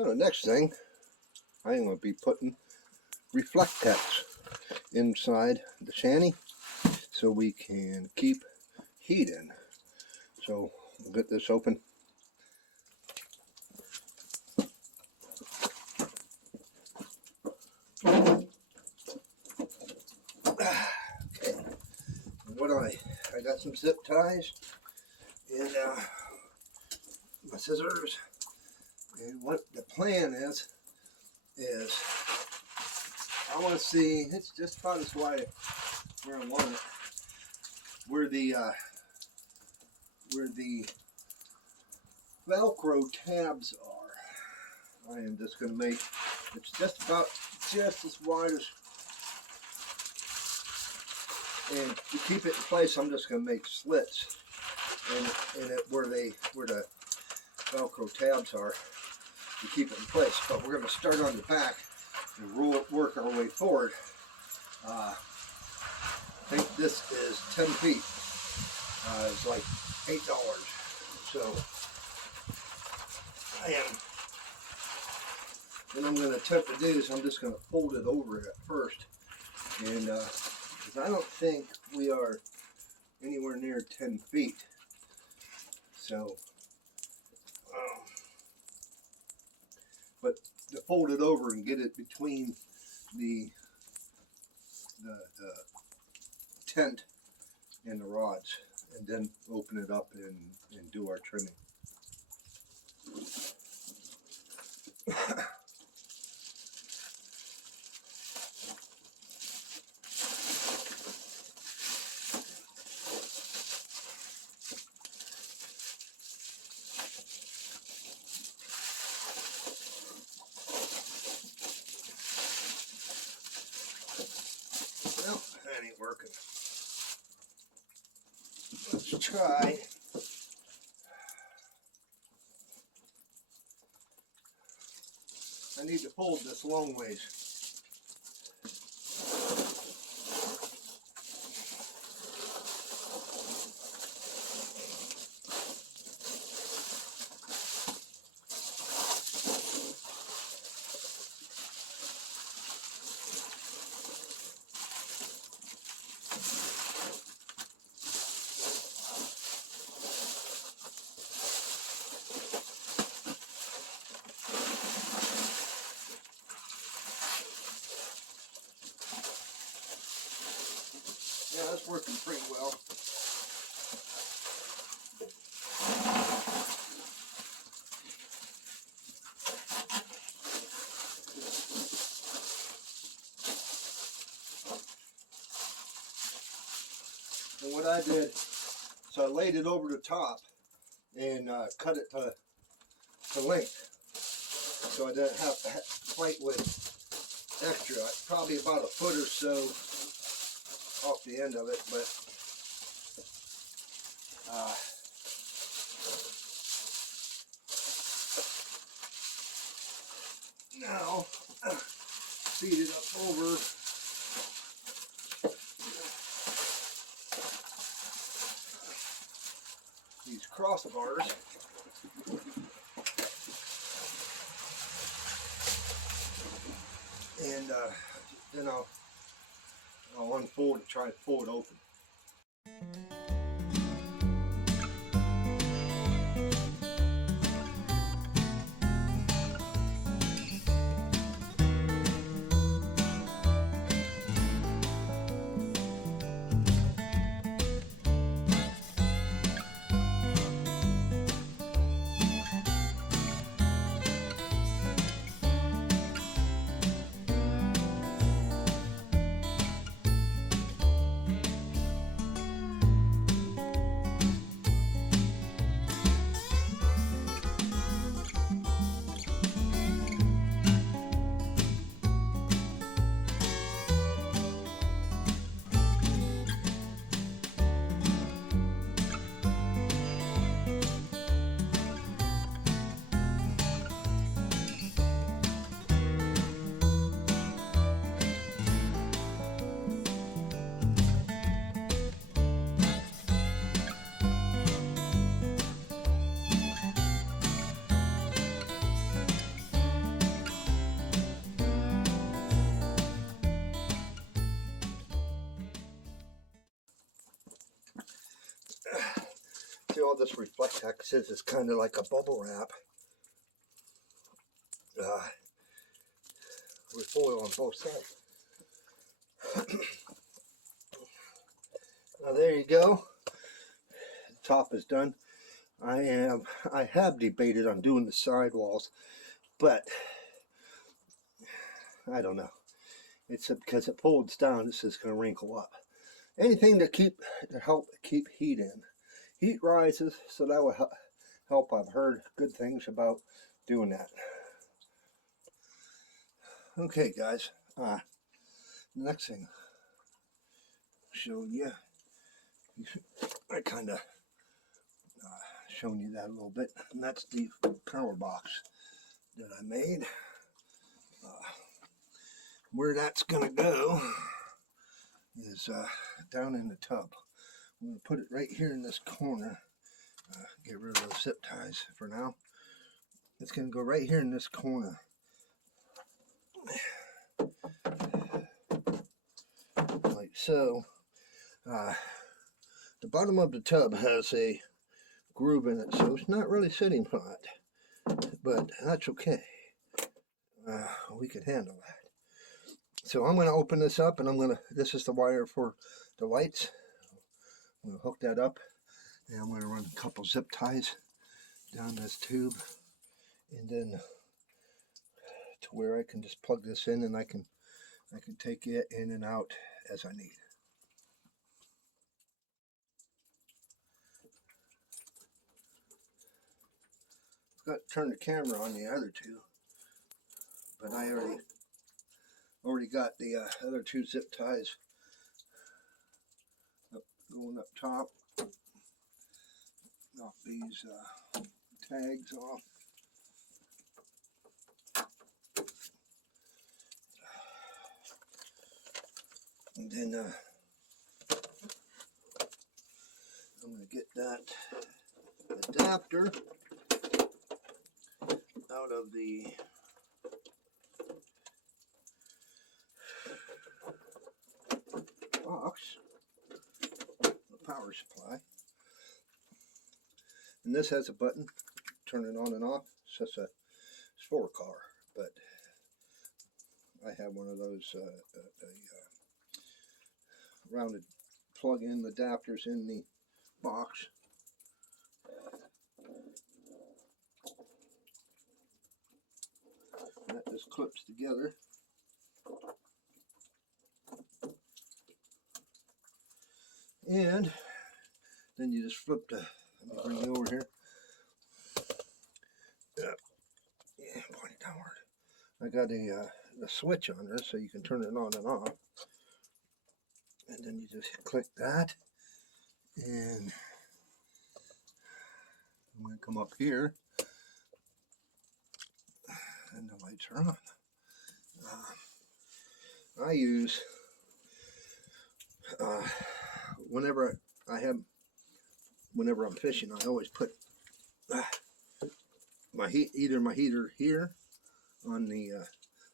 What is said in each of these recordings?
Well, the next thing, I'm going to be putting reflectors inside the shanty so we can keep heat in. So we'll get this open. Okay. What I got some zip ties and my scissors. And what the plan is I want to see, it's just about as wide where I want it, where the Velcro tabs are. I am just going to make, it's just about just as wide as, and to keep it in place I'm just going to make slits in it where the Velcro tabs are to keep it in place. But we're going to start on the back and work our way forward. I think this is 10 feet. It's like $8. So what I'm going to attempt to do is I'm just going to fold it over at first, and because I don't think we are anywhere near 10 feet. So but to fold it over and get it between the tent and the rods, and then open it up and do our trimming. Well, that ain't working. Let's try. I need to fold this long ways. Yeah, that's working pretty well. And what I did, so I laid it over the top and cut it to length, so I didn't have to fight with extra. Probably about a foot or so off the end of it, but now feed it up over these crossbars. And then I'll unfold and try to pull it open. See, all this Reflectex is kind of like a bubble wrap with foil on both sides. Now there you go. The top is done. I have debated on doing the sidewalls, but I don't know. It's because it folds down, this is going to wrinkle up. Anything to help keep heat in. Heat rises, so that will help. I've heard good things about doing that. Okay, guys. The next thing I'll show you. I kind of shown you that a little bit, and that's the power box that I made. Where that's going to go is down in the tub. I'm going to put it right here in this corner. Get rid of those zip ties for now. It's going to go right here in this corner. Like so. The bottom of the tub has a groove in it, so it's not really sitting flat. But that's okay. We can handle that. So I'm going to open this up, and this is the wire for the lights. I'm going to hook that up, and I'm going to run a couple zip ties down this tube, and then to where I can just plug this in, and I can take it in and out as I need. I've got to turn the camera on the other two, but I already got the other two zip ties going up top. Knock these tags off. And then I'm going to get that adapter out of the box, the power supply. And this has a button, turn it on and off. It's for a car, but I have one of those rounded plug-in adapters in the box. That just clips together. And then you just flip the, let me bring it over here. Yeah, point it downward. I got a switch on this so you can turn it on and off. And then you just click that. And I'm going to come up here. And the lights are on. I use, whenever I'm fishing, I always put either my heater here on the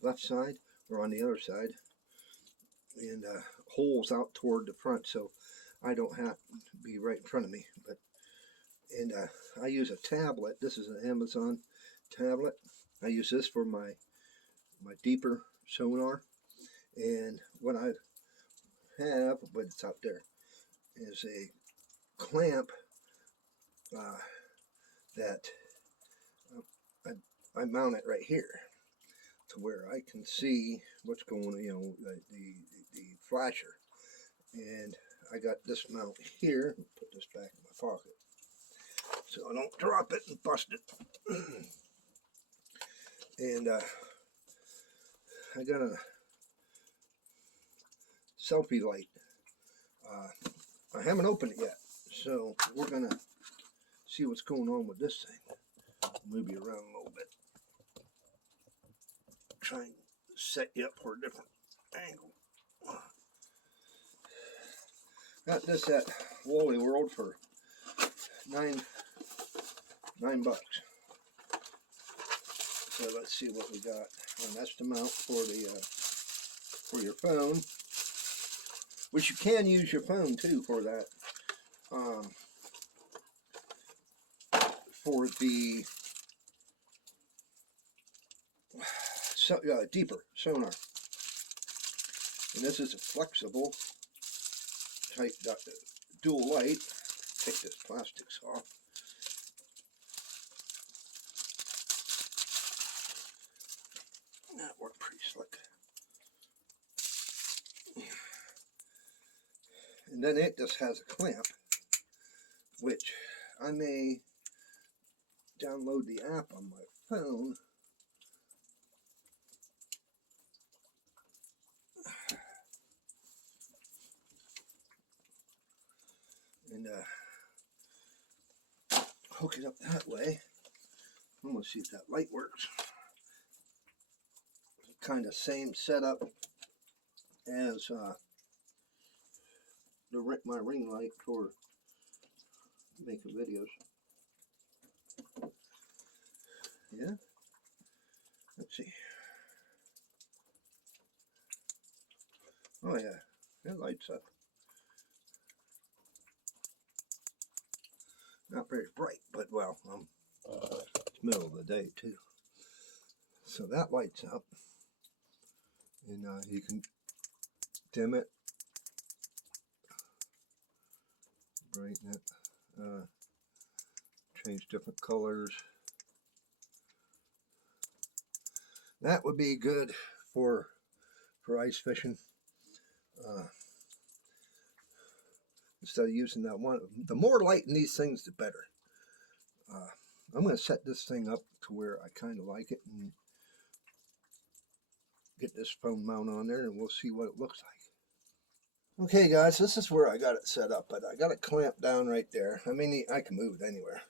left side or on the other side, and holes out toward the front so I don't have to be right in front of me. And I use a tablet. This is an Amazon tablet. I use this for my deeper sonar, and what I have, but it's out there, is a clamp that I mount it right here to where I can see what's going on, the flasher. And I got this mount here. Put this back in my pocket so I don't drop it and bust it. And I got a Selfie Light. I haven't opened it yet, so we're gonna see what's going on with this thing. Move you around a little bit. Try and set you up for a different angle. Got this at Wally World for $9. So let's see what we got. And that's the mount for the for your phone, which you can use your phone too for that. for the deeper sonar. And this is a flexible type dual light. Take this plastics off. That worked pretty slick. And then it just has a clamp, which I may download the app on my phone. And hook it up that way. I'm going to see if that light works. Kind of same setup as my ring light for making videos. Yeah. Let's see. Oh yeah, it lights up. Not very bright, but well, it's middle of the day too. So that lights up, and you can dim it, brighten it, change different colors. That would be good for ice fishing. Instead of using that one, the more light in these things, the better. I'm going to set this thing up to where I kind of like it and get this phone mount on there, and we'll see what it looks like. Okay guys, this is where I got it set up, but I got it clamped down right there. I mean, I can move it anywhere.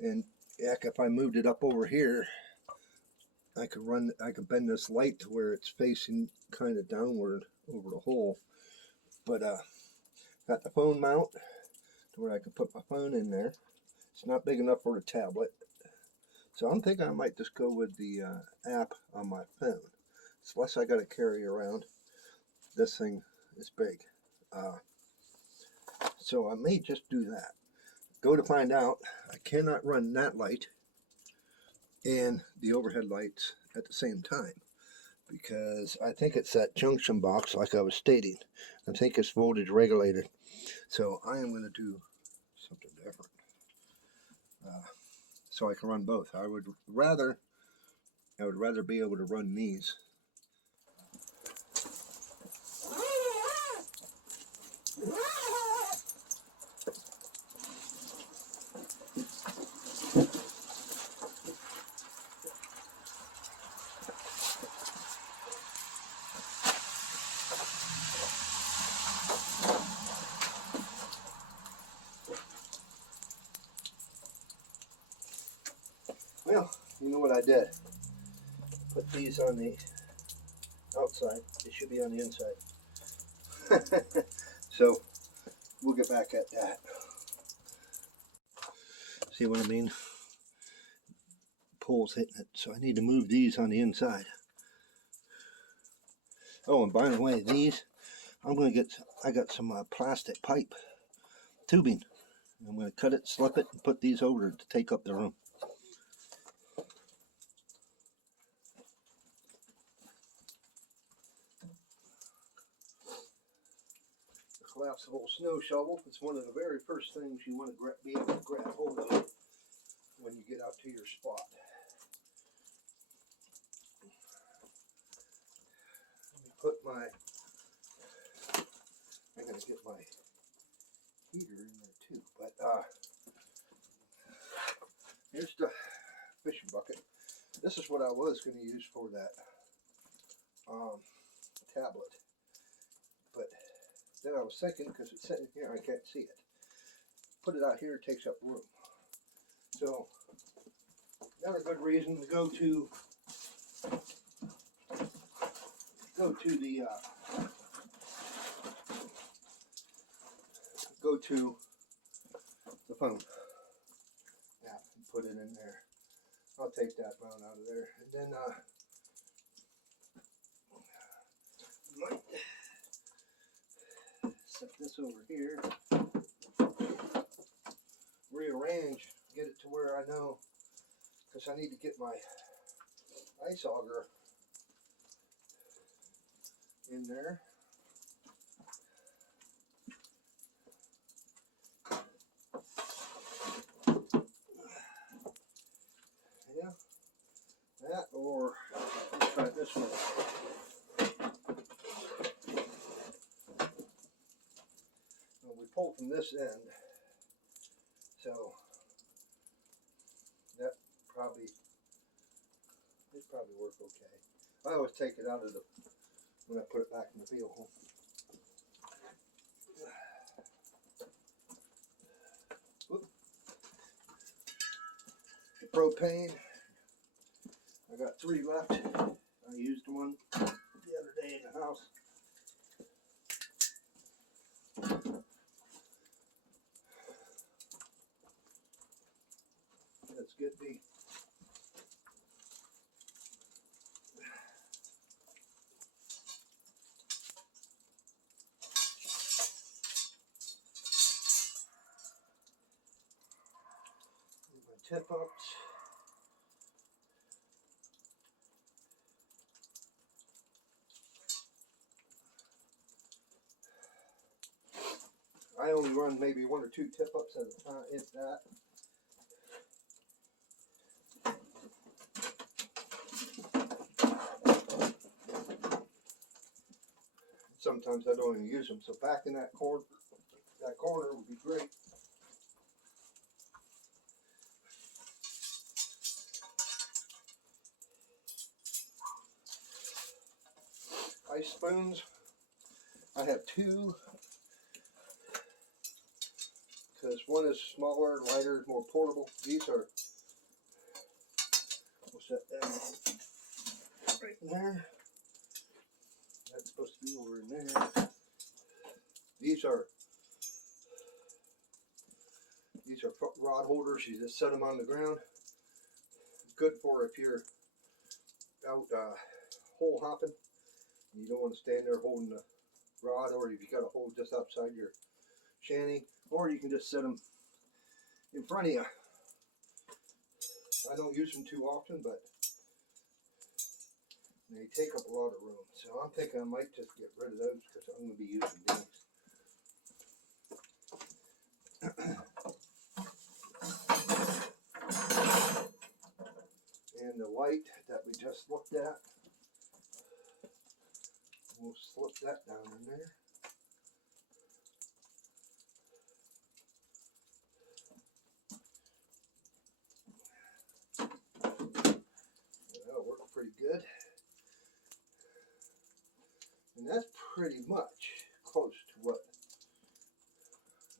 And heck, if I moved it up over here, I could bend this light to where it's facing kind of downward over the hole. But got the phone mount to where I can put my phone in there. It's not big enough for a tablet, so I'm thinking I might just go with the app on my phone. It's less I got to carry around. This thing is big, so I may just do that. Go to find out, I cannot run that light and the overhead lights at the same time, because I think it's that junction box, like I was stating. I think it's voltage regulated, so I am going to do something different, so I can run both. I would rather be able to run these. Well, you know what I did? Put these on the outside. They should be on the inside. So we'll get back at that. See what I mean? Pole's hitting it, so I need to move these on the inside. Oh, and by the way, these I got some plastic pipe tubing. I'm going to cut it, slip it, and put these over to take up the room. Collapsible snow shovel. It's one of the very first things you want to be able to grab hold of when you get out to your spot. Let me put I'm going to get my heater in there too, but here's the fishing bucket. This is what I was going to use for that tablet, but then I was thinking, because it's sitting here, I can't see it. Put it out here, it takes up room. So, another good reason to go to the phone. Yeah, and put it in there. I'll take that phone out of there, and then set this over here. Rearrange get it to where I know, because I need to get my ice auger in there. Yeah, that, or let's try this one. Well, we pull from this end, so that probably, it probably work okay. I always take it out of the, when I put it back in the vehicle. Whoop. The propane, I got 3 left. I used one the other day in the house. That's good be. My tip ups. I only run maybe 1 or 2 tip ups at a time, if that. Sometimes I don't even use them. So back in that corner would be great. Ice spoons. I have 2, because one is smaller, lighter, more portable. These are, we'll set that right in there. That's supposed to be over in there. These are rod holders. You just set them on the ground. Good for if you're out hole hopping. You don't want to stand there holding the rod, or if you got a hole just outside your shanty, or you can just set them in front of you. I don't use them too often, but they take up a lot of room. So I'm thinking I might just get rid of those because I'm going to be using these. And the light that we just looked at, we'll slip that down in there. That'll work pretty good. And that's pretty much close to what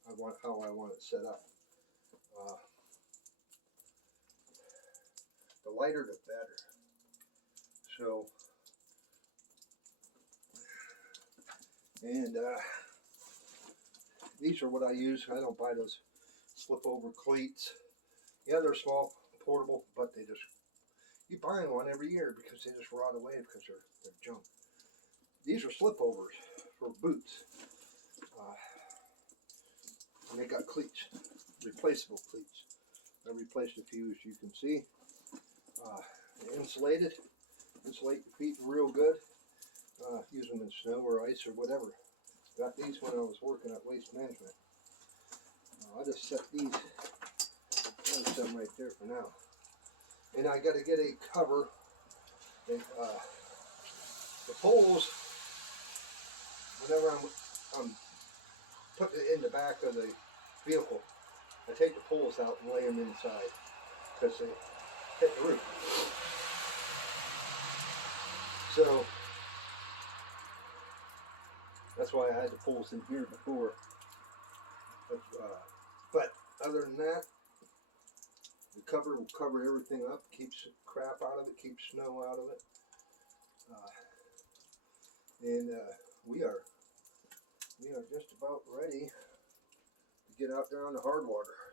I want, how I want it set up. The lighter the better. So, and these are what I use. I don't buy those slip over cleats. Yeah, they're small, portable, but they just, you buy one every year because they just rot away because they're junk. These are slip overs for boots. And they got cleats, replaceable cleats. I replaced a few, as you can see. Insulated. Insulate your feet real good. Use them in snow or ice or whatever. Got these when I was working at Waste Management. I'll just set these. I'll set them right there for now. And I got to get a cover. And, the poles, whenever I'm putting it in the back of the vehicle, I take the poles out and lay them inside because they hit the roof. So that's why I had the poles in here before. But other than that, the cover will cover everything up, keeps crap out of it, keeps snow out of it. And we are just about ready to get out there on the hard water.